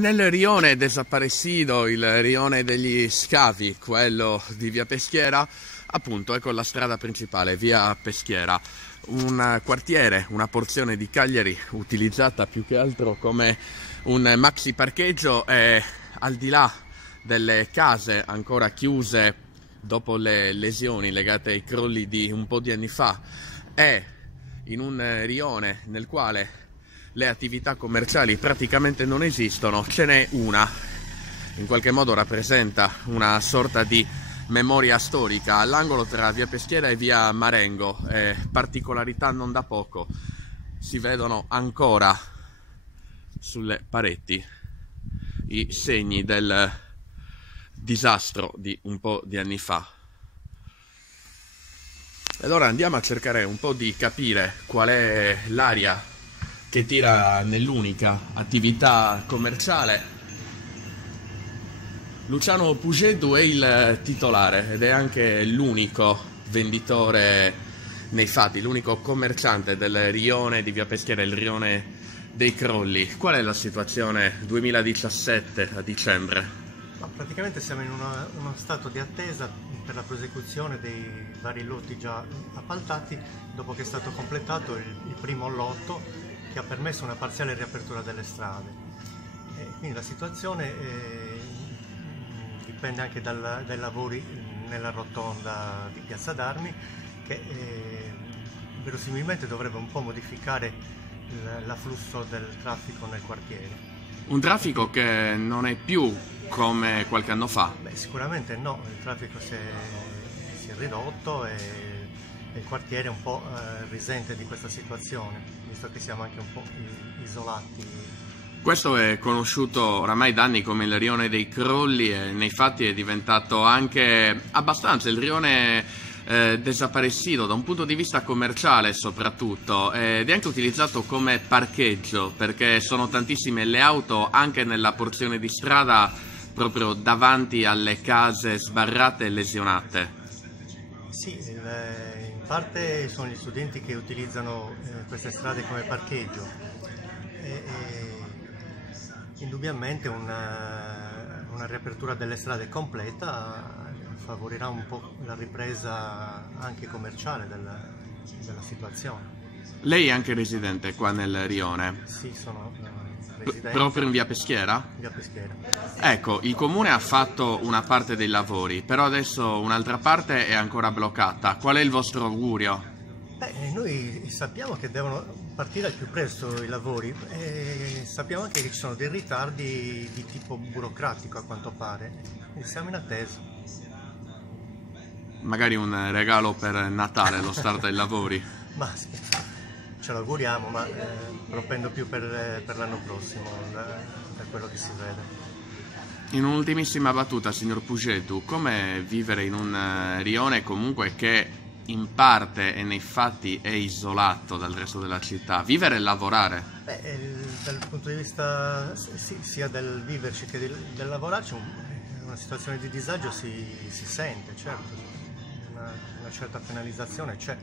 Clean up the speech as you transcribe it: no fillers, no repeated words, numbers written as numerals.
nel rione Desaparecido, il rione degli scavi, quello di via Peschiera, appunto ecco la strada principale, via Peschiera, un quartiere, una porzione di Cagliari utilizzata più che altro come un maxi parcheggio e al di là delle case ancora chiuse dopo le lesioni legate ai crolli di un po' di anni fa, è in un rione nel quale le attività commerciali praticamente non esistono, ce n'è una, in qualche modo rappresenta una sorta di memoria storica all'angolo tra via Peschiera e via Marengo, particolarità non da poco, si vedono ancora sulle pareti i segni del disastro di un po' di anni fa. Allora andiamo a cercare un po' di capire qual è l'aria che tira nell'unica attività commerciale. Luciano Pugedu è il titolare ed è anche l'unico venditore nei fatti, l'unico commerciante del rione di via Peschiera, il rione dei crolli. Qual è la situazione 2017 a dicembre? Praticamente siamo in uno stato di attesa per la prosecuzione dei vari lotti già appaltati dopo che è stato completato il primo lotto che ha permesso una parziale riapertura delle strade. Quindi la situazione dipende anche dai lavori nella rotonda di Piazza d'Armi che verosimilmente dovrebbe un po' modificare l'afflusso del traffico nel quartiere. Un traffico che non è più come qualche anno fa? Beh, sicuramente no, il traffico si è ridotto e il quartiere un po' risente di questa situazione, visto che siamo anche un po' isolati. Questo è conosciuto oramai da anni come il rione dei crolli e nei fatti è diventato anche abbastanza il rione Desaparecido da un punto di vista commerciale soprattutto, ed è anche utilizzato come parcheggio perché sono tantissime le auto anche nella porzione di strada proprio davanti alle case sbarrate e lesionate. Sì, in parte sono gli studenti che utilizzano queste strade come parcheggio. Indubbiamente una riapertura delle strade completa favorirà un po' la ripresa anche commerciale della situazione. Lei è anche residente qua nel rione? Sì, sono residente. Proprio in via Peschiera? Via Peschiera. Ecco, il comune ha fatto una parte dei lavori, però adesso un'altra parte è ancora bloccata. Qual è il vostro augurio? Beh, noi sappiamo che devono partire al più presto i lavori e sappiamo anche che ci sono dei ritardi di tipo burocratico a quanto pare. Quindi siamo in attesa. Magari un regalo per Natale, lo start dei lavori? Ma sì, ce lo auguriamo, ma propendo più per l'anno prossimo, per quello che si vede. In un'ultimissima battuta, signor Pugedu, come vivere in un rione comunque che in parte e nei fatti è isolato dal resto della città? Vivere e lavorare? Beh, dal punto di vista sia del viverci che del lavorarci, una situazione di disagio si sente, certo, una certa penalizzazione c'è.